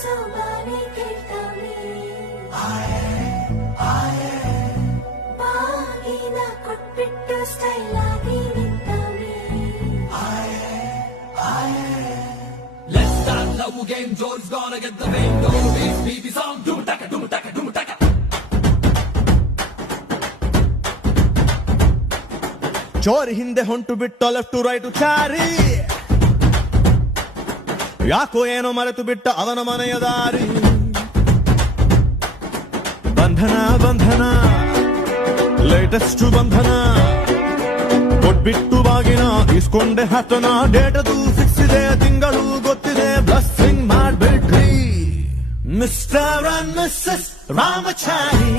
ಸೋಬಾನೆ ಕೇಳ್ತಾವೆ ಬಾಗಿನ ಕೊಟ್ಬಿಟ್ಟು ಸ್ಟೈಲ್ ಆಗಿ ನಿಂತಾವೆ Let's start love game, Joel's gonna get the fame. Go beat, baby song, doom taka, doom taka, doom taka. ಚೋರಿ ಹಿಂದೆ ಹೊಂಟು ಬಿಟ್ಟು left to right Chari ಯಾಕೋ ಏನೋ ಮರೆತು ಬಿಟ್ಟ ಅವನ ಮನೆಯ ದಾರಿ ಬಂಧನ ಬಂಧನ ಲೇಟೆಸ್ಟ್ ಬಂಧನ ಕೊಟ್ಬಿಟ್ಟು ಬಾಗಿನ ಇಸ್ಕೊಂಡೆ ಹತ್ತನ ಡೇಟದು ಫಿಕ್ಸ್ ಇದೆ ತಿಂಗಳು ಗೊತ್ತಿದೆ blessing ಮಾಡ್ಬಿಟ್ರಿ mister and missus Ramachari